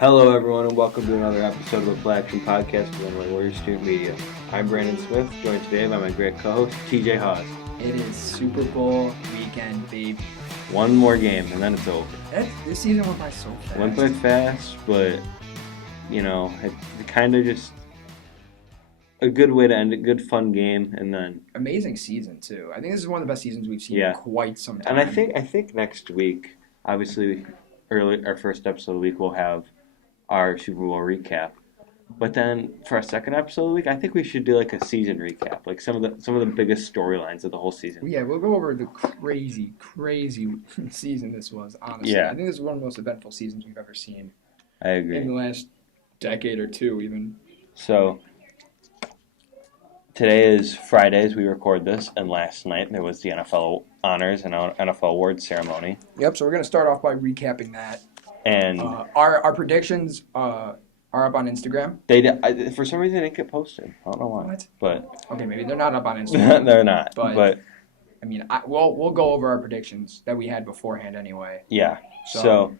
Hello, everyone, and welcome to another episode of the Play Action Podcast presented by Warrior Student Media. I'm Brandon Smith, joined today by my great co-host, TJ Haas. It is Super Bowl weekend, babe. One more game, and then it's over. This season went by so fast. Went by fast, but, it kind of just a good way to end it. Good, fun game, and then... Amazing season, too. I think this is one of the best seasons we've seen in quite some time. And I think next week, obviously, our first episode of the week, we'll have our Super Bowl recap. But then for our second episode of the week, I think we should do like a season recap, like some of the biggest storylines of the whole season. Yeah, we'll go over the crazy season this was, honestly. Yeah. I think this is one of the most eventful seasons we've ever seen. I agree. In the last decade or two, even. So today is Friday as we record this, and last night there was the NFL Honors and NFL Awards ceremony. Yep, so we're going to start off by recapping that. And our predictions are up on Instagram. For some reason, they didn't get posted. I don't know why. What? But okay, maybe they're not up on Instagram. They're not. But I mean, we'll go over our predictions that we had beforehand anyway. Yeah. We'll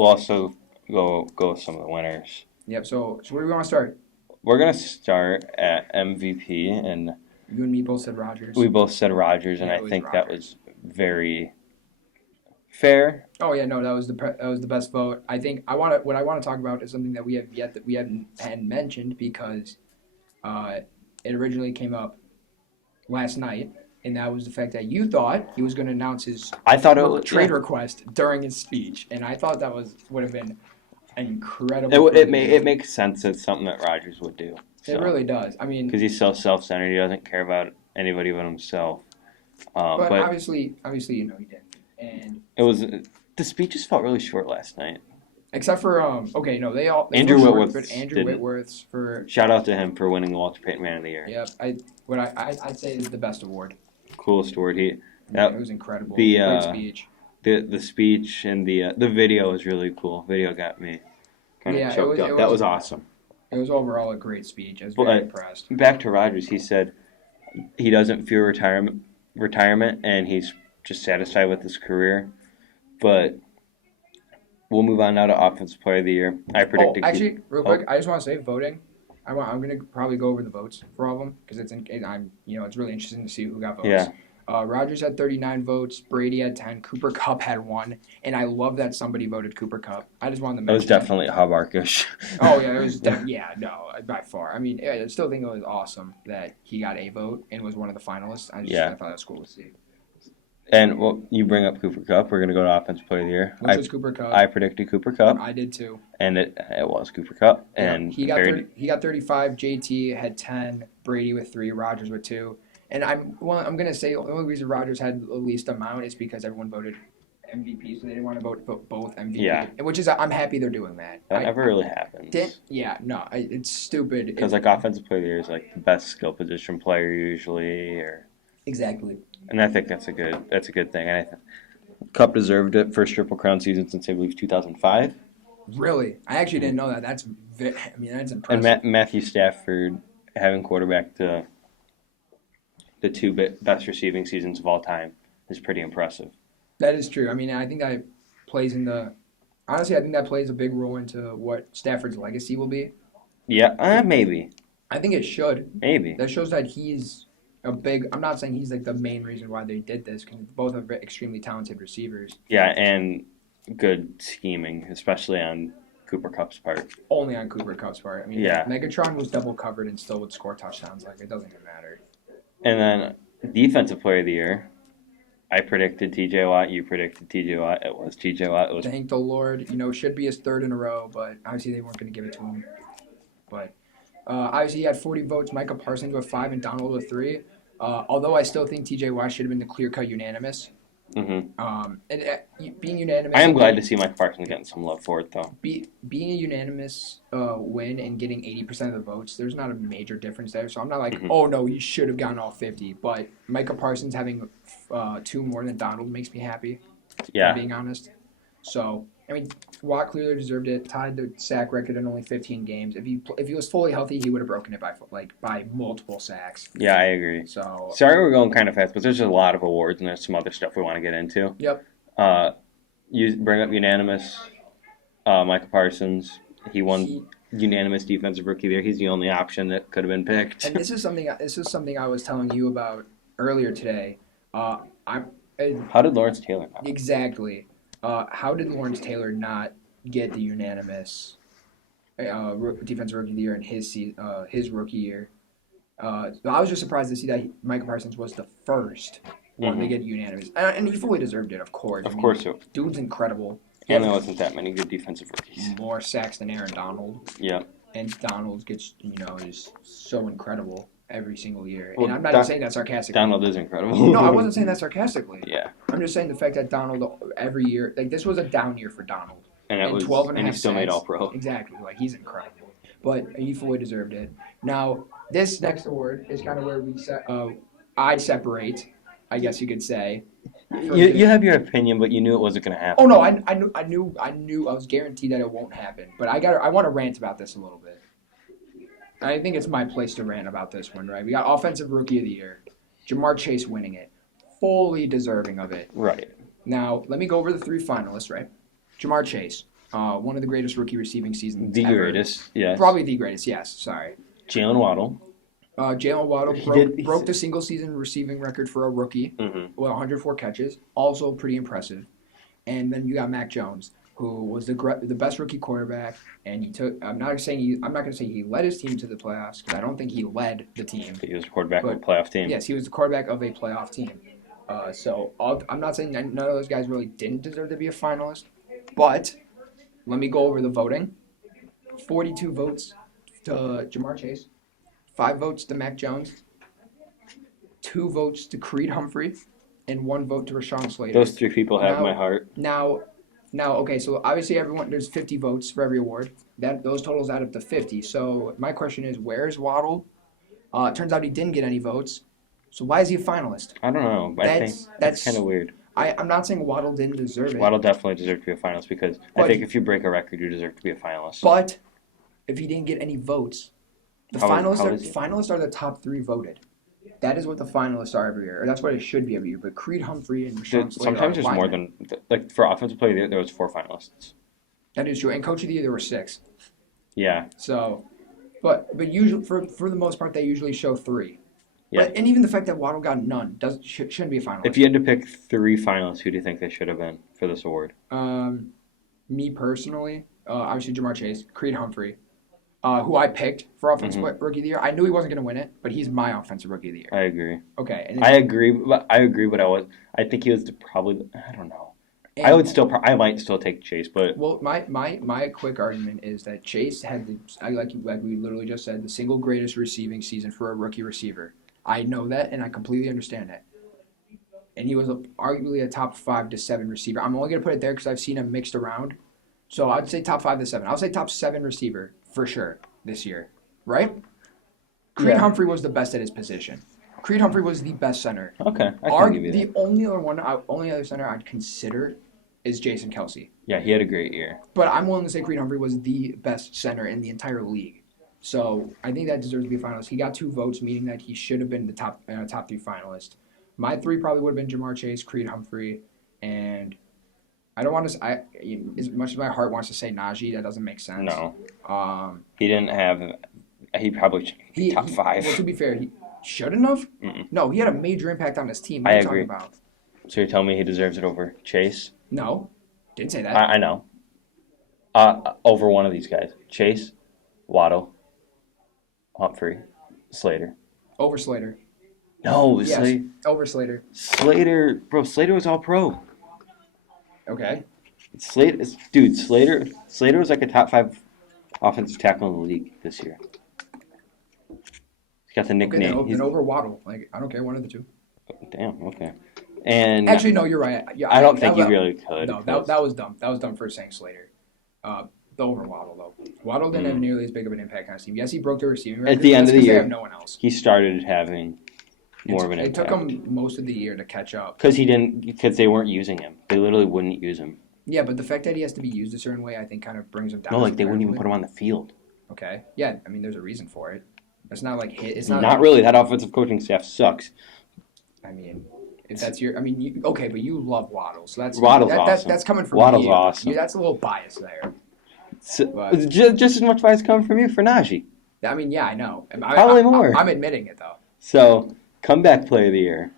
also go with some of the winners. Yep. So where do we want to start? We're gonna start at MVP, and you and me both said Rodgers. We both said Rodgers, and I think that was very fair. Oh yeah, no, that was the best vote. I think what I want to talk about is something that we hadn't mentioned because it originally came up last night, and that was the fact that you thought he was going to announce his trade request during his speech, and I thought that would have been an incredible. It makes sense. It's something that Rodgers would do. So. It really does. I mean, because he's so self-centered, he doesn't care about anybody but himself. But obviously, he didn't. And the speeches felt really short last night. Except for Andrew Whitworth. Andrew Whitworth's for shout out to him for winning the Walter Payton Man of the Year. Yep, I'd say is the best award. Coolest award. It was incredible. Great speech. The speech and the video was really cool. Video got me kind of choked up. That was awesome. It was overall a great speech. I was very impressed. Back to Rodgers, he said he doesn't fear retirement, and he's just satisfied with his career. But we'll move on now to Offensive Player of the Year. I predicted. Real quick, I just want to say voting. I'm going to probably go over the votes for all of them because it's really interesting to see who got votes. Yeah. Rodgers had 39 votes. Brady had 10. Cooper Kupp had 1. And I love that somebody voted Cooper Kupp. I just wanted to mention that. Was definitely Hobbarkish. Oh, yeah. It was by far. I mean, I still think it was awesome that he got a vote and was one of the finalists. I thought that was cool to see. And you bring up Cooper Kupp. We're going to go to Offensive Player of the Year. Which was Cooper Kupp. I predicted Cooper Kupp. I did too. And it was Cooper Kupp. Yeah, and he got 35. JT had 10. Brady with 3. Rodgers with 2. And I'm going to say the only reason Rodgers had the least amount is because everyone voted MVP, so they didn't want to vote both MVP. Yeah. Which is, I'm happy they're doing that. That never really happens. It's stupid. Because Offensive Player of the Year is the best skill position player usually. Exactly. And I think that's a good thing. And I think Kupp deserved it. First Triple Crown season since I believe 2005. Really? I actually didn't know that. That's impressive. And Matthew Stafford having quarterbacked the 2 best receiving seasons of all time is pretty impressive. That is true. I mean, I think that plays a big role into what Stafford's legacy will be. Yeah, maybe. I think it should. Maybe. That shows that he's I'm not saying he's the main reason why they did this, because both are extremely talented receivers. Yeah, and good scheming, especially on Cooper Kupp's part. Only on Cooper Kupp's part. I mean, Megatron was double covered and still would score touchdowns. It doesn't even matter. And then Defensive Player of the Year, I predicted TJ Watt. You predicted TJ Watt. It was TJ Watt. Thank the Lord. Should be his 3rd in a row, but obviously they weren't going to give it to him. But obviously he had 40 votes. Micah Parsons with 5 and Donald with 3. Although I still think TJ Watt should have been the clear-cut unanimous. Mm-hmm. Being unanimous. I am glad to see Mike Parsons getting some love for it, though. Being a unanimous win and getting 80% of the votes, there's not a major difference there. So I'm not oh no, you should have gotten all 50. But Micah Parsons having 2 more than Donald makes me happy. Yeah. Being honest. So I mean, Watt clearly deserved it. Tied the sack record in only 15 games. If he was fully healthy, he would have broken it by multiple sacks. Yeah, I agree. So sorry we're going kind of fast, but there's just a lot of awards and there's some other stuff we want to get into. Yep. You bring up unanimous. Micah Parsons. He won He unanimous defensive rookie there. He's the only option that could have been picked. and this is something I was telling you about earlier today. I'm How did Lawrence Taylor not? exactly. How did Lawrence Taylor not get the unanimous defensive rookie of the year in his rookie year? I was just surprised to see that Micah Parsons was the first one to get unanimous, and he fully deserved it, of course. Of course, so. Dude's incredible. And there wasn't that many good defensive rookies. More sacks than Aaron Donald. Yeah. And Donald gets, is so incredible every single year. Well, and I'm not even saying that sarcastically. Donald is incredible. No, I wasn't saying that sarcastically. Yeah. I'm just saying the fact that Donald every year, like this was a down year for Donald. And it was 12 and a he half still made sacks. All-Pro. Exactly. Like he's incredible. But he fully deserved it. Now, this next award is kind of where I separate, I guess you could say. You have your opinion, but you knew it wasn't going to happen. Oh no, I knew I was guaranteed that it won't happen. But I want to rant about this a little bit. I think it's my place to rant about this one, right? We got Offensive Rookie of the Year, Jamar Chase winning it, fully deserving of it. Right. Now, let me go over the three finalists, right? Jamar Chase, one of the greatest rookie receiving seasons The ever. greatest, yes. Probably the greatest, yes, sorry. Jalen Waddle. Jalen Waddle broke the single-season receiving record for a rookie, with 104 catches, also pretty impressive. And then you got Mac Jones, who was the best rookie quarterback, and he took. I'm not going to say he led his team to the playoffs because I don't think he led the team. He was quarterback of a playoff team. Yes, he was the quarterback of a playoff team. I'm not saying none of those guys really didn't deserve to be a finalist, but let me go over the voting. 42 votes to Jamar Chase, 5 votes to Mac Jones, 2 votes to Creed Humphrey, and 1 vote to Rashawn Slater. Those 3 people have my heart. Now, okay, so obviously there's 50 votes for every award. Those totals add up to 50. So my question is, where's Waddle? It turns out he didn't get any votes. So why is he a finalist? I don't know. I think that's kind of weird. I'm not saying Waddle didn't deserve it. Waddle definitely deserved to be a finalist because I think if you break a record, you deserve to be a finalist. But if he didn't get any votes, finalists are the top 3 voted. That is what the finalists are every year, or that's what it should be every year. But Creed Humphrey and Rashawn Slater sometimes there's more than for offensive player. There was 4 finalists. That is true, and Coach of the Year there were 6. Yeah. So, but usually for the most part they usually show 3. Yeah. And even the fact that Waddle got none shouldn't be a finalist. If you had to pick 3 finalists, who do you think they should have been for this award? Me personally, obviously Jamar Chase, Creed Humphrey, who I picked for Offensive Rookie of the Year. I knew he wasn't going to win it, but he's my Offensive Rookie of the Year. I agree. Okay. I agree, but I think he was probably. I don't know. I might still take Chase, but well, my quick argument is that Chase had like we literally just said, the single greatest receiving season for a rookie receiver. I know that, and I completely understand that. And he was arguably a top 5 to 7 receiver. I'm only going to put it there because I've seen him mixed around. So I'd say top 5 to 7. I'll say top 7 receiver for sure this year, right? Creed Humphrey was the best at his position. Creed Humphrey was the best center. Okay, I can give you that. The only other center I'd consider is Jason Kelce. Yeah, he had a great year. But I'm willing to say Creed Humphrey was the best center in the entire league. So I think that deserves to be a finalist. He got 2 votes, meaning that he should have been the top 3 finalist. My 3 probably would have been Jamar Chase, Creed Humphrey, and I don't want to. As much as my heart wants to say Najee, that doesn't make sense. No. He didn't have. He probably should be top 5. Well, to be fair, he shouldn't have. No, he had a major impact on his team. What I are you agree. talking about? So you're telling me he deserves it over Chase? No, didn't say that. I know. Over one of these guys, Chase, Waddle, Humphrey, Slater. Over Slater. No, Yes, over Slater. Slater was all pro. Okay. Slater was like a top 5 offensive tackle in the league this year. He's got the nickname. Okay, then over Waddle. Like, I don't care, one of the 2. Damn, okay. And actually, no, you're right. Yeah, I don't think you really could. No, that was dumb. That was dumb for saying Slater. The over Waddle, though. Waddle didn't have nearly as big of an impact on his team. Yes, he broke the receiving record. At the end of the year, they have no one else. He started having more of an impact. It took him most of the year to catch up. Because they weren't using him. They literally wouldn't use him. Yeah, but the fact that he has to be used a certain way, I think, kind of brings him down. No, like they wouldn't even put him on the field. Okay. Yeah, I mean, there's a reason for it. It's not like it's not really. That offensive coaching staff sucks. I mean, if that's your, but you love Waddle, so that's Waddle's awesome. That's coming from Waddle's you. awesome. That's a little bias there. So, But just as much advice coming from you for Najee. I mean, yeah, I know. Probably more. I'm admitting it though. So, comeback player of the year.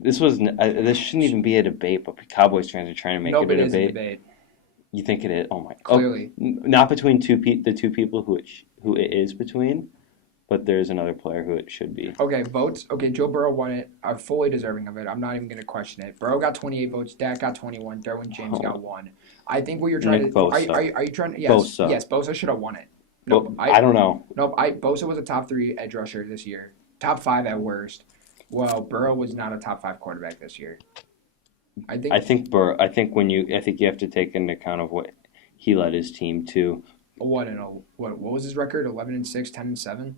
This shouldn't even be a debate, but Cowboys fans are trying to make Nope, it it a is a debate. debate. You think it is? Oh my! Clearly, Not between the two people who it is between, but there's another player who it should be. okay. Votes. Okay, Joe Burrow won it. I'm fully deserving of it. I'm not even going to question it. Burrow got 28 votes. Dak got 21. Derwin James got 1. I think what you're trying Nick to Bosa. are you trying to Bosa. yes Bosa should have won it. But I don't know. Nope. Bosa was a top 3 edge rusher this year. Top 5 at worst. Well, Burrow was not a top 5 quarterback this year. I think I think you have to take into account of what he led his team to. what was his record? 11-6, 10-7.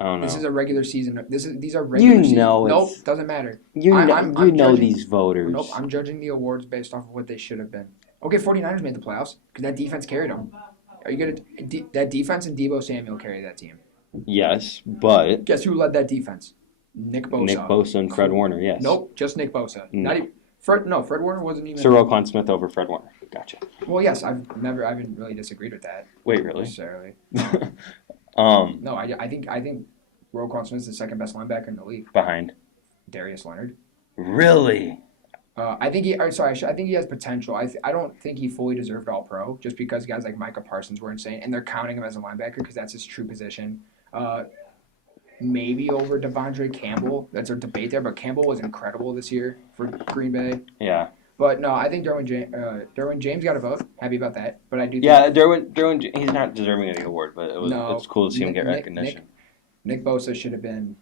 I don't know. This is a regular season. These are regular season. Nope, doesn't matter. I'm judging, These voters. Nope, I'm judging the awards based off of what they should have been. Okay, 49ers made the playoffs because that defense carried them. Are you gonna that defense and Deebo Samuel carried that team? Yes, but Guess who led that defense? Nick Bosa. And Fred Warner. Yes. Nope, just Nick Bosa. No. Not even Fred. No, Fred Warner wasn't even. Sir Roquan Smith over Fred Warner. Gotcha. Well, yes, I haven't really disagreed with that. Wait, really? Necessarily. No, I think Roquan Smith's the second best linebacker in the league. Behind Darius Leonard. Really? I think he. I think he has potential. I don't think he fully deserved All Pro just because guys like Micah Parsons were insane, and they're counting him as a linebacker because that's his true position. Maybe over Devondre Campbell. That's a debate there, but Campbell was incredible this year for Green Bay. Yeah. But no, I think Derwin James got a vote. Happy about that. But I do think Derwin, he's not deserving of the award, but it's cool to see him get recognition. Nick Bosa should have been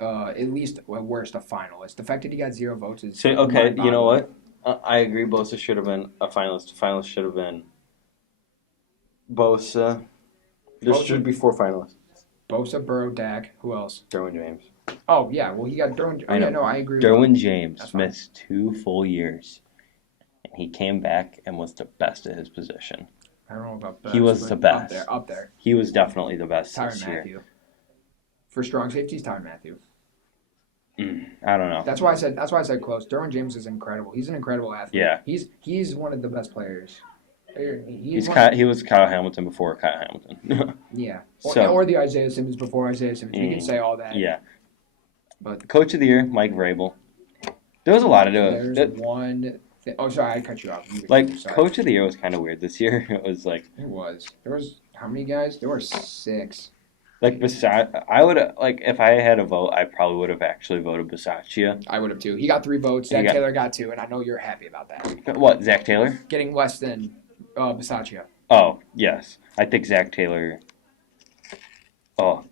at least at worst a finalist. The fact that he got 0 votes is okay. You know what? I agree. Bosa should have been a finalist. The finalist should have been Bosa. There should be 4 finalists. Bosa, Burrow, Dak. Who else? Derwin James. Oh yeah, well he got Derwin. Oh, yeah, no, I agree. Derwin James missed 2 full years, and he came back and was the best at his position. I don't know about best. He was the best. Up there. He was definitely the best Tyrann this year. Mathieu. For strong safeties, Tyrann Mathieu. I don't know. That's why I said close. Derwin James is incredible. He's an incredible athlete. Yeah. He's one of the best players. He was Kyle Hamilton before Kyle Hamilton. Yeah. So, or the Isaiah Simmons before Isaiah Simmons. We can say all that. Yeah. But Coach of the Year, Mike Vrabel. There was a lot of There's one thing. Oh, sorry, I cut you off. Coach of the Year was kind of weird this year. It was like it was. There was how many guys? There were 6. I would if I had a vote, I probably would have actually voted Bisaccia. I would have too. He got 3 votes. Zach Taylor got 2, and I know you're happy about that. What, Zach Taylor? Getting less than Bisaccia. Oh yes, I think Zach Taylor. Oh,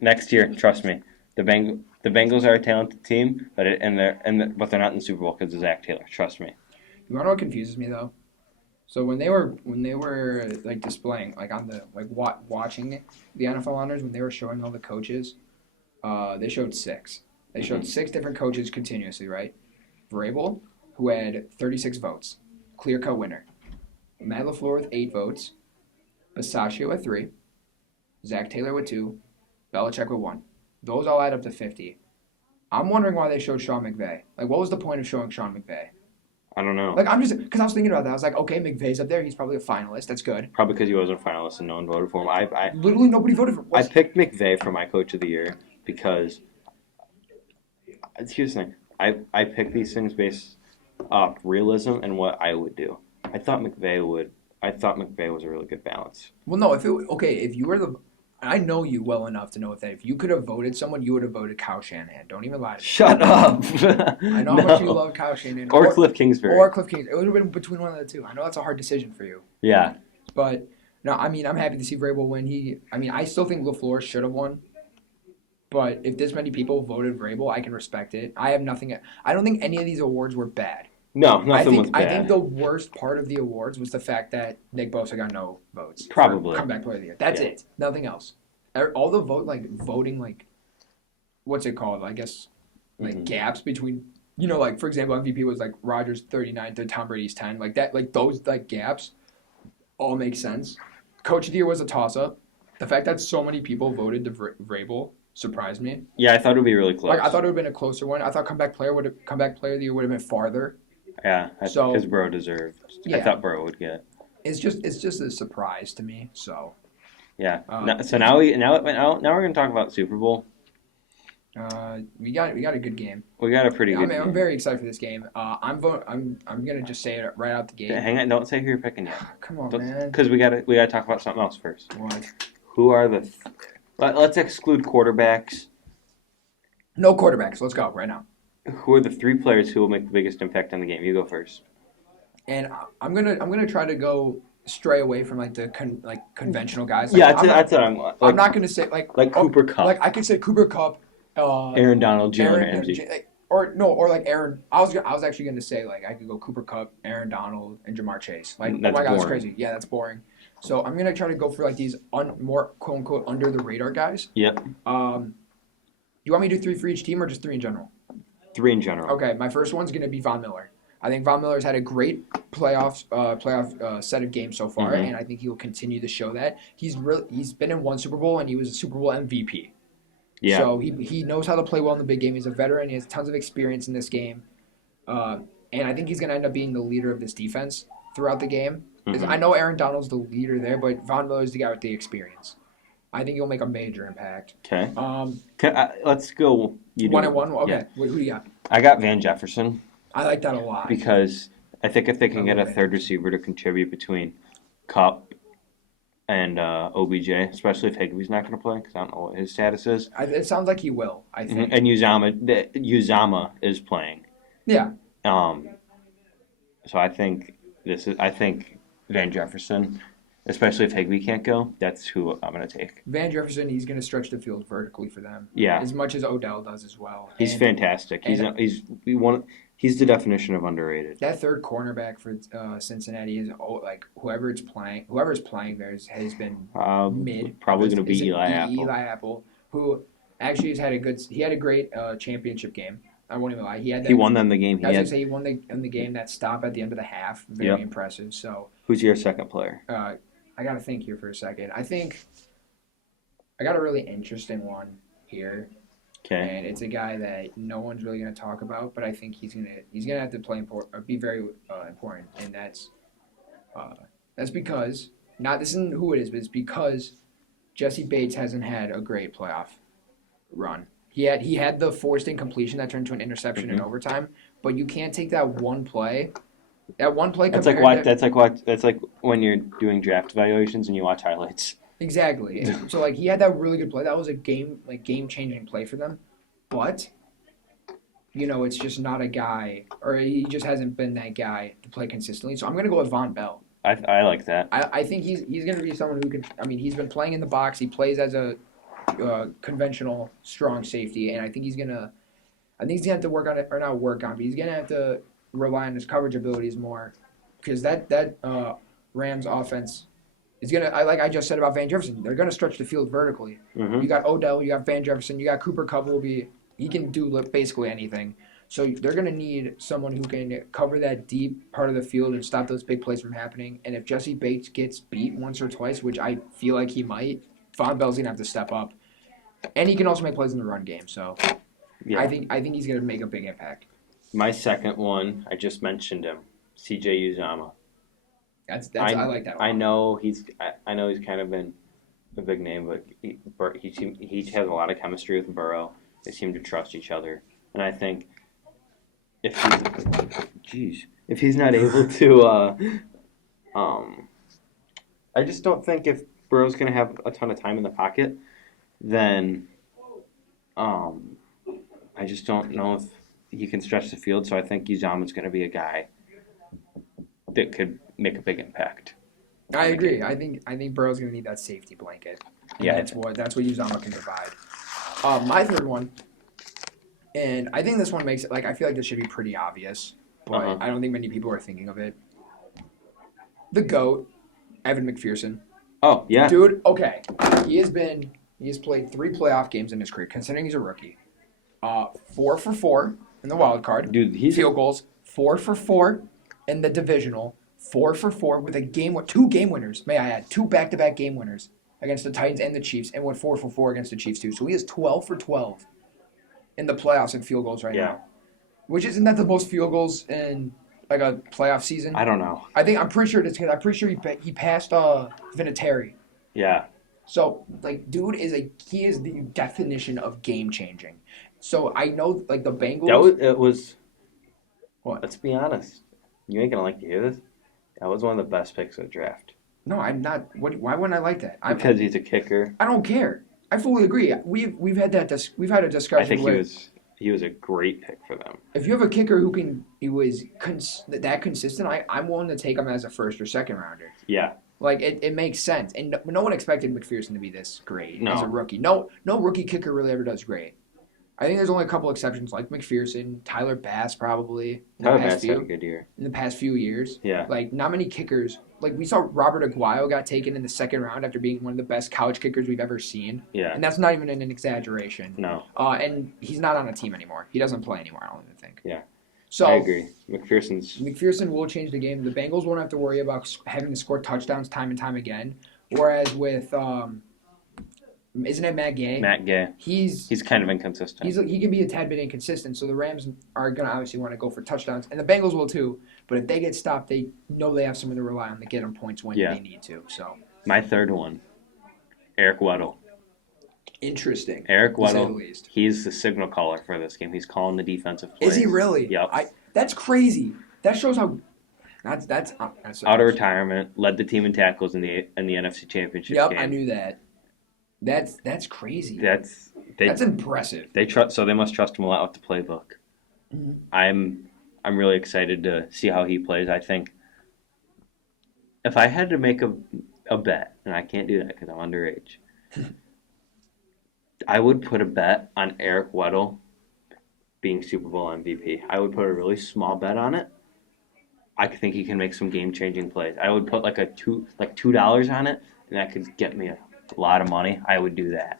next year, trust me, the Bengals are a talented team, but they're not in the Super Bowl because of Zach Taylor. Trust me. You want to know what confuses me though? So when they were like displaying like on the watching the NFL honors when they were showing all the coaches, they showed 6. They showed 6 different coaches continuously, right? Vrabel, who had 36 votes, clear-cut winner. Matt LaFleur with 8 votes, Bisaccia with 3, Zach Taylor with 2, Belichick with 1. Those all add up to 50. I'm wondering why they showed Sean McVay. Like, what was the point of showing Sean McVay? I don't know. Like, because I was thinking about that. I was like, okay, McVay's up there. He's probably a finalist. That's good. Probably because he wasn't a finalist and no one voted for him. Literally nobody voted for him. I picked McVay for my Coach of the Year because here's the thing. I pick these things based off realism and what I would do. I thought McVay was a really good balance. Well, no, if you were I know you well enough to know that if you could have voted someone, you would have voted Kyle Shanahan. Don't even lie to me. Shut up. I know how much you love Kyle Shanahan. Or Cliff Kingsbury. It would have been between one of the two. I know that's a hard decision for you. Yeah. But, no, I mean, I'm happy to see Vrabel win. I still think LaFleur should have won. But if this many people voted Vrabel, I can respect it. I don't think any of these awards were bad. No, nothing was bad. I think the worst part of the awards was the fact that Nick Bosa got no votes. Probably. Comeback player of the year. That's it. Nothing else. All the voting, what's it called? I guess, gaps between, for example, MVP was Rodgers 39 to Tom Brady's 10. Like that, those gaps all make sense. Coach of the year was a toss-up. The fact that so many people voted to Vrabel surprised me. Yeah, I thought it would be really close. I thought it would have been a closer one. I thought comeback player of the year would have been farther. Yeah, because Burrow deserved. Yeah. I thought Burrow would get. it's just a surprise to me. So Yeah. uh, So now we're gonna talk about Super Bowl. we got a good game. We got a pretty Yeah, I good mean, I'm game. very excited for this game. I'm gonna just say it right out the gate. Hang on, don't say who you're picking yet. Come on, man. Because we gotta talk about something else first. What? Who are let's exclude quarterbacks. No quarterbacks. Let's go right now. Who are the three players who will make the biggest impact on the game? You go first. And I'm gonna try to go stray away from like the conventional guys. Like, Yeah, that's what I'm like. I'm not gonna say like Cooper Kupp, like I could say Cooper Kupp, Aaron Donald, Jalen Aaron Ramsey. or like Aaron. I was actually gonna say like I could go Cooper Kupp, Aaron Donald, and Jamar Chase. Like That's oh my god, that's boring. crazy. Yeah, that's boring. So I'm gonna try to go for like these more quote unquote under the radar guys. Yep, You want me to do three for each team or just three in general? three in general. Okay, my first one's gonna be Von Miller. I think Von Miller's had a great playoff set of games so far, Mhm. and I think he will continue to show that. He's been in one Super Bowl and he was a Super Bowl MVP. Yeah, So he knows how to play well in the big game. He's a veteran. He has tons of experience in this game, and I think he's gonna end up being the leader of this defense throughout the game. 'Cause Mhm. I know Aaron Donald's the leader there, but Von Miller's the guy with the experience. I think he'll make a major impact. Okay. Let's go. You do 1-1. Okay, Yeah. who do you got? I got Van Jefferson I like that a lot. because I think if they can get a Okay. third receiver to contribute between Cup and OBJ, especially if Higbee's not going to play because I don't know what his status is, It sounds like he will. I think. and Uzama is playing. Yeah. So I think Van Jefferson, especially if Higbee can't go, that's who I'm going to take. Van Jefferson, he's going to stretch the field vertically for them. Yeah. As much as Odell does as well. He's And fantastic. He's the definition of underrated. that third cornerback for Cincinnati is like whoever's playing there has been mid. Probably going to Is be it Eli Apple. Eli Apple, who actually he had a great championship game. I won't even lie. He won them the game. I was going to say he won the game, that stop at the end of the half. Very Yep. impressive. So Who's your second player? I got to think here for a second. I think I got a really interesting one here. Okay. And it's a guy that no one's really going to talk about, but I think he's gonna have to be very important, and that's because this isn't who it is, but it's because Jesse Bates hasn't had a great playoff run. He had the forced incompletion that turned to an interception in overtime, but you can't take that one play. That one play. That's like when you're doing draft evaluations and you watch highlights. Exactly. So like he had that really good play. That was a game changing play for them. But it's just not a guy, or he just hasn't been that guy to play consistently. So I'm gonna go with Von Bell. I like that. I think he's gonna be someone who can. I mean, he's been playing in the box. He plays as a conventional strong safety, and I think he's gonna have to work on it, or not work on, but he's gonna have to rely on his coverage abilities more, because that Rams offense is gonna. Like I just said about Van Jefferson, they're gonna stretch the field vertically. Mm-hmm. You got Odell, you got Van Jefferson, you got Cooper Kupp. He can do basically anything. So they're gonna need someone who can cover that deep part of the field and stop those big plays from happening. And if Jesse Bates gets beat once or twice, which I feel like he might, Von Bell's gonna have to step up, and he can also make plays in the run game. So Yeah. I think he's gonna make a big impact. My second one, I just mentioned him, C.J. Uzama. I like that a lot. I know he's kind of been a big name, but he has a lot of chemistry with Burrow. They seem to trust each other, and I think if he's not able to, I just don't think if Burrow's going to have a ton of time in the pocket, then I just don't know if he can stretch the field. So I think Uzama's going to be a guy that could make a big impact. I agree. I think Burrow's gonna need that safety blanket. And Yeah. that's what Uzama can provide. My third one, and I think this one makes it like I feel like this should be pretty obvious, but Uh-huh. I don't think many people are thinking of it. The GOAT, Evan McPherson. Oh yeah, Dude, okay. He has played 3 playoff games in his career, considering he's a rookie. 4 for 4 in the wild card. dude, he's Field goals, 4 for 4 in the divisional, 4 for 4 with 2 game winners. May I add, 2 back-to-back game winners against the Titans and the Chiefs, and went 4 for 4 against the Chiefs too. So he is 12 for 12 in the playoffs in field goals right now. Which isn't that the most field goals in like a playoff season? I don't know. I'm pretty sure it's because I'm pretty sure he passed Vinatieri. Yeah. So like, dude he is the definition of game changing. So I know like the Bengals. It was. What? Let's be honest. You ain't gonna like to hear this. That was one of the best picks of the draft. No, I'm not. What? Why wouldn't I like that? Because he's a kicker. I don't care. I fully agree. We've had we've had a discussion. I think where he was a great pick for them. if you have a kicker who was that consistent, I'm willing to take him as a first or second rounder. Yeah. Like it makes sense, and no one expected McPherson to be this great as a No. rookie. No rookie kicker really ever does great. I think there's only a couple exceptions, like McPherson, Tyler Bass, probably Tyler Bass had a good year in the past few years. Yeah. Like not many kickers. Like we saw Robert Aguayo got taken in the second round after being one of the best college kickers we've ever seen. Yeah. And that's not even an exaggeration. No. And he's not on a team anymore. He doesn't play anymore, I don't even think. Yeah. So I agree. McPherson will change the game. The Bengals won't have to worry about having to score touchdowns time and time again. Whereas with isn't it Matt Gay? Matt Gay. He's kind of inconsistent. He can be a tad bit inconsistent. So the Rams are going to obviously want to go for touchdowns, and the Bengals will too. But if they get stopped, they know they have someone to rely on to get them points when they need to. So my third one, Eric Weddle. Interesting. Eric to say the Weddle. least. He's the signal caller for this game. He's calling the defensive plays. Is he really? Yep. That's crazy. That shows how. That's out of retirement, led the team in tackles in the NFC Championship game. Yep, I knew that. That's crazy. That's impressive. So they must trust him a lot with the playbook. Mm-hmm. I'm really excited to see how he plays. I think if I had to make a bet, and I can't do that because I'm underage, I would put a bet on Eric Weddle being Super Bowl MVP. I would put a really small bet on it. I think he can make some game-changing plays. I would put like $2 on it, and that could get me a lot of money. I would do that,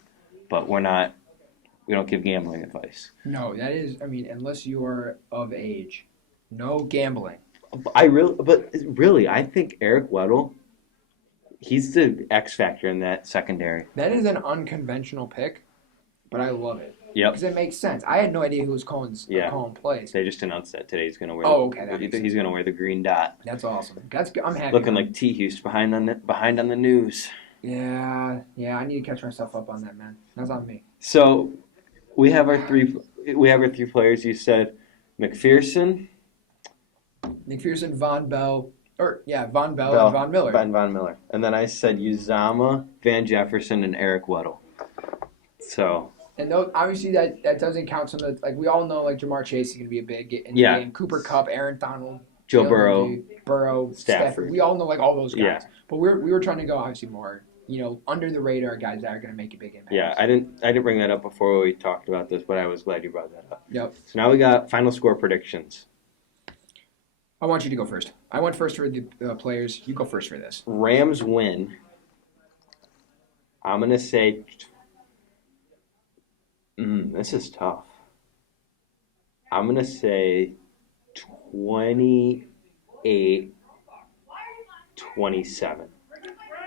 but we don't give gambling advice. No, that is. I mean, unless you are of age, no gambling. I think Eric Weddle, he's the X factor in that secondary. That is an unconventional pick, but I love it. Yep. Because it makes sense. I had no idea who was calling plays. They just announced that today. He's going to wear. He's going to wear the green dot. That's awesome. I'm happy. Looking like T. Houston behind on the news. Yeah. I need to catch myself up on that, man. That's on me. So, we have our three players. You said McPherson, Von Bell, and Von Miller. Von Miller, and then I said Uzama, Van Jefferson, and Eric Weddle. So. And those, obviously that doesn't count some of the, like we all know like Jamar Chase is going to be a big in the game. Cooper Kupp, Aaron Donald, Joe Burrow, Stafford. We all know like all those guys. Yeah. But we were trying to go obviously more under the radar guys that are going to make a big impact. Yeah, I didn't bring that up before we talked about this, but I was glad you brought that up. Yep. So now we got final score predictions. I want you to go first. I went first for the players. You go first for this. Rams win. I'm gonna say. This is tough. I'm going to say 28-27.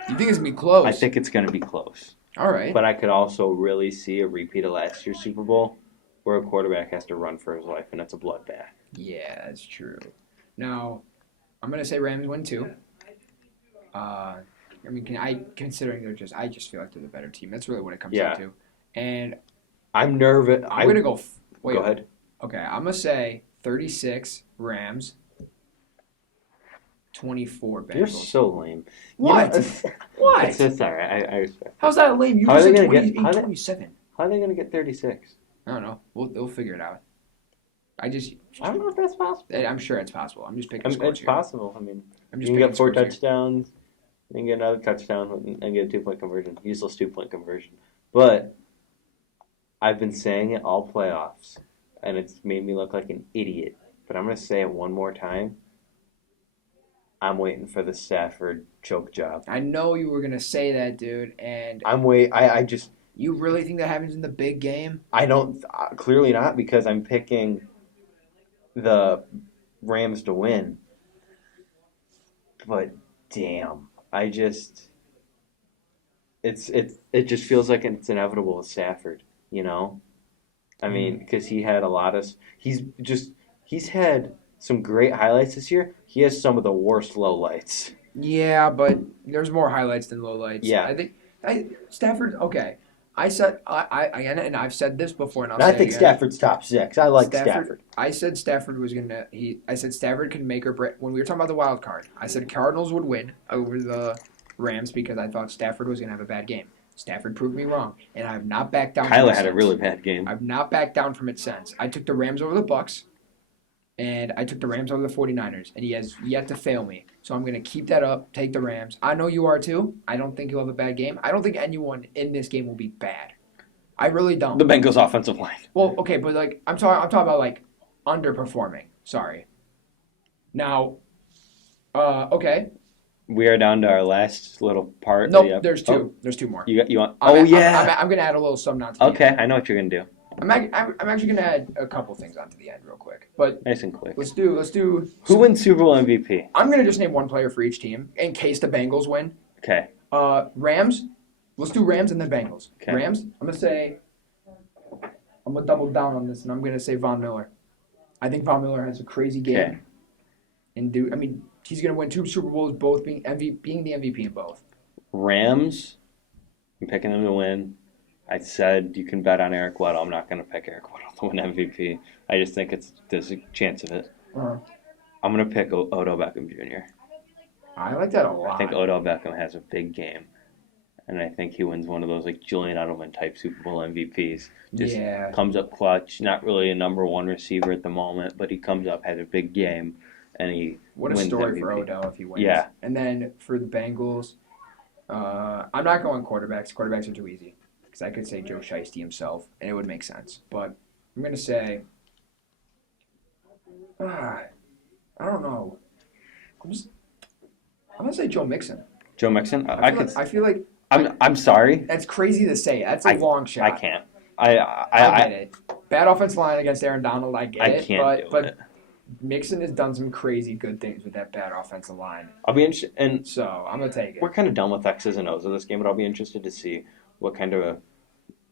You think it's going to be close? I think it's going to be close. All right. But I could also really see a repeat of last year's Super Bowl where a quarterback has to run for his life, and it's a bloodbath. Yeah, that's true. Now, I'm going to say Rams win too. I mean, considering I just feel like they're the better team. That's really what it comes down to. And I'm nervous. I'm going to go. Go ahead. Okay, I'm going to say 36 Rams, 24 Bengals. You're so lame. What? What? It's all right. I respect. How's that lame? You said 27. How are they going to get 36? I don't know. They'll figure it out. I don't know if that's possible. I'm sure it's possible. I'm just picking scores It's here. possible. I mean, you can get 4 touchdowns. You can get another touchdown and get a 2-point conversion. Useless 2-point conversion. But I've been saying it all playoffs, and it's made me look like an idiot. But I'm going to say it one more time. I'm waiting for the Stafford choke job. I know you were going to say that, dude. And I just... You really think that happens in the big game? I don't... Clearly not, because I'm picking the Rams to win. But, damn. I just... It just feels like it's inevitable with Stafford. You know, I mean, because he had a lot of he's had some great highlights this year, he has some of the worst lowlights. Yeah, but there's more highlights than lowlights. Yeah. I think Stafford. Okay, and I've said this before, and I'll I say think again. Stafford's top 6. I like Stafford. I said Stafford was gonna. I said Stafford could make or break. When we were talking about the wild card, I said Cardinals would win over the Rams because I thought Stafford was gonna have a bad game. Stafford proved me wrong, and I have not backed down. Kyler had a really bad game. I've not backed down from it since. I took the Rams over the Bucks, and I took the Rams over the 49ers, and he has yet to fail me. So I'm going to keep that up, take the Rams. I know you are too. I don't think he'll have a bad game. I don't think anyone in this game will be bad. I really don't. The Bengals offensive line. Well, okay, but like I'm talking about like underperforming. Sorry. Now, okay. We are down to our last little part. Nope, there's two. Oh, There's two more. you want? I'm Yeah. going to add a little something onto the Okay, end. I know what you're gonna do. I'm actually going to add a couple things onto the end real quick. But Nice and quick. let's do. Who wins Super Bowl MVP? I'm going to just name one player for each team in case the Bengals win. Okay. Rams. Let's do Rams and then Bengals. Okay. Rams. I'm gonna double down on this, and I'm gonna say Von Miller. I think Von Miller has a crazy game, Okay. and he's gonna win 2 Super Bowls, both being the MVP in both. Rams. I'm picking them to win. I said you can bet on Eric Weddle. I'm not gonna pick Eric Weddle to win MVP. I just think there's a chance of it. Uh-huh. I'm gonna pick Odell Beckham Jr. I like that a lot. I think Odell Beckham has a big game. And I think he wins one of those like Julian Edelman type Super Bowl MVPs. Just comes up clutch. Not really a number 1 receiver at the moment, but he comes up, has a big game, and he What a wins story MVP. for Odell if he wins. Yeah. And then for the Bengals, I'm not going quarterbacks. Quarterbacks are too easy because I could say Joe Shiesty himself, and it would make sense. But I'm gonna say, I don't know. I'm gonna say Joe Mixon. Joe Mixon. I feel like I'm sorry. that's crazy to say. That's a long shot. I can't. I get it. Bad offensive line against Aaron Donald. I get it. Can't do it. Mixon has done some crazy good things with that bad offensive line. I'll be interested, and So I'm gonna take it. we're kind of done with X's and O's of this game, but I'll be interested to see what kind of a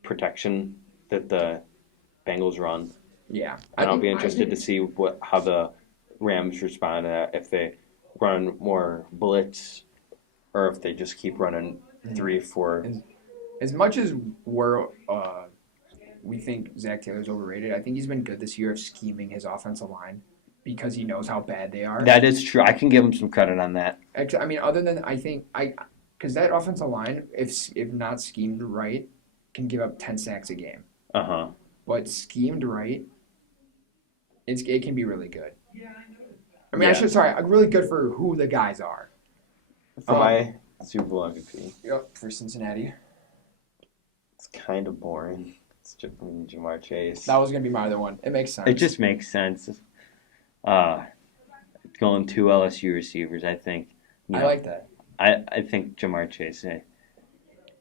protection that the Bengals run. Yeah, And I'll be interested to see how the Rams respond to that, if they run more blitz or if they just keep running 3-4. As much as we think Zach Taylor's overrated, I think he's been good this year of scheming his offensive line because he knows how bad they are. That is true. I can give him some credit on that. I mean, other than because that offensive line, if not schemed right, can give up 10 sacks a game. Uh-huh. But schemed right, it can be really good. I mean, really good for who the guys are. For my Super Bowl MVP, Yep, for Cincinnati. it's kind of boring. It's just Jamar Chase. That was going to be my other one. It makes sense. It just makes sense. Going 2 LSU receivers, I think. I like that. I think Jamar Chase,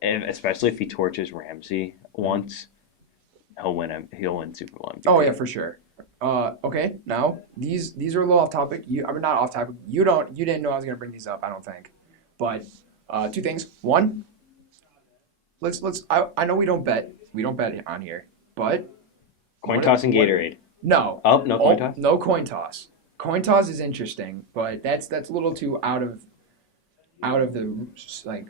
especially if he torches Ramsey once, he'll win Super Bowl MVP. Oh yeah, for sure. Okay, now these are a little off topic. Not off topic. You didn't know I was gonna bring these up. I don't think. But 2 things. One, I know we don't bet on here, but Coin toss and Gatorade. No. Oh, no coin toss? No coin toss. Coin toss is interesting, but that's a little too out of the like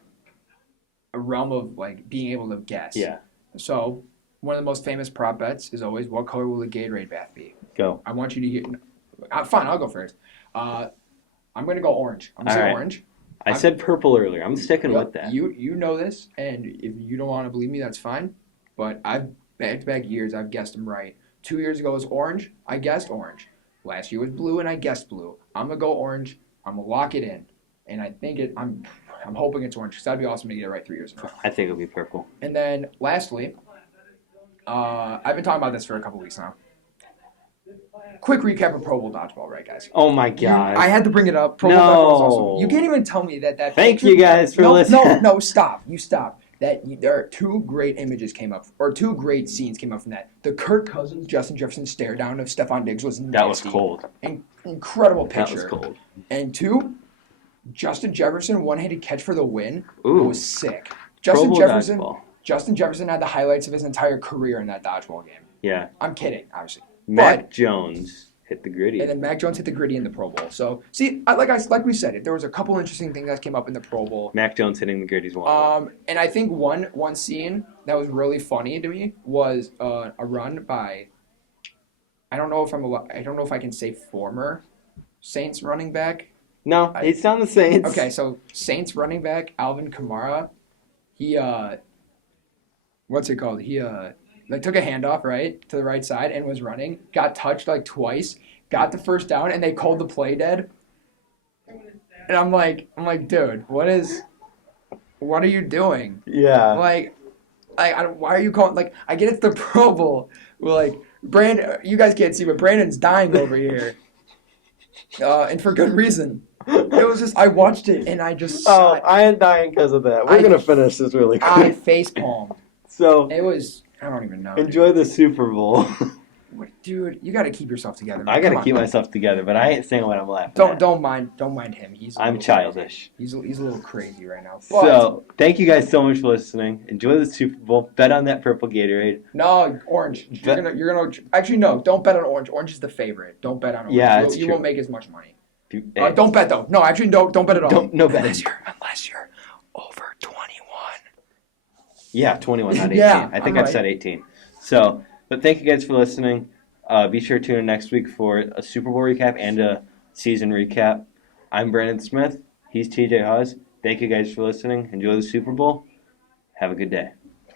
a realm of like being able to guess. Yeah. So one of the most famous prop bets is always what color will the Gatorade bath be? Go. I want you to hear. Fine, I'll go first. I'm going to go orange. I'm going to say orange. I said purple earlier. I'm sticking with that. You know this, and if you don't want to believe me, that's fine. But back-to-back years, I've guessed them right. 2 years ago was orange. I guessed orange. Last year was blue, and I guessed blue. I'm going to go orange. I'm going to lock it in. And I think I'm hoping it's orange because that'd be awesome to get it right 3 years in a row. I think it'll be purple. And then lastly, I've been talking about this for a couple weeks now. Quick recap of Pro Bowl Dodgeball, right, guys? Oh, my God. I had to bring it up. Pro Bowl Dodgeball is awesome. You can't even tell me that. Thank you guys for listening. No, stop. You stop. There are 2 great images came up, or 2 great scenes came up from that. The Kirk Cousins, Justin Jefferson stare down of Stephon Diggs was nasty. That was cold. Incredible picture. That was cold. And 2, Justin Jefferson one-handed catch for the win. Ooh. It was sick. Pro Bowl Justin Dodgeball. had the highlights of his entire career in that dodgeball game. Yeah. I'm kidding, obviously. Mac Jones hit the gritty. And then Mac Jones hit the gritty in the Pro Bowl. So see, like we said, there was a couple interesting things that came up in the Pro Bowl. Mac Jones hitting the gritty is one of them. And I think one scene that was really funny to me was a run by. I don't know if I can say former Saints running back. No, he's on the Saints. Okay, so Saints running back Alvin Kamara, he what's it called? He took a handoff right to the right side and was running, got touched like twice, got the first down, and they called the play dead. And I'm like, dude, what are you doing? Yeah. Why are you calling? Like, I get it's the Pro Bowl. We're like, Brandon, you guys can't see, but Brandon's dying over here, and for good reason. It was just I watched it and I just saw it. I am dying because of that. We're gonna finish this really quick. I facepalmed. So It was I don't even know. enjoy the Super Bowl. Dude, you got to keep yourself together. Man. I gotta Come keep on. myself together, but I ain't saying what I'm laughing at. Don't mind him. I'm childish. He's a little crazy right now. But So thank you guys so much for listening. Enjoy the Super Bowl. Bet on that purple Gatorade. no, orange. You're gonna actually no. Don't bet on orange. Orange is the favorite. Don't bet on orange. Yeah, you, it's you true. won't make as much money. Hey, Don't bet though. No, actually don't bet at all. no bet. Unless you're over 21. Yeah, 21, not 18. Yeah, I think I'm I've said 18. So, but thank you guys for listening. Be sure to tune in next week for a Super Bowl recap and a season recap. I'm Brandon Smith. He's TJ Hawes. Thank you guys for listening. Enjoy the Super Bowl. Have a good day.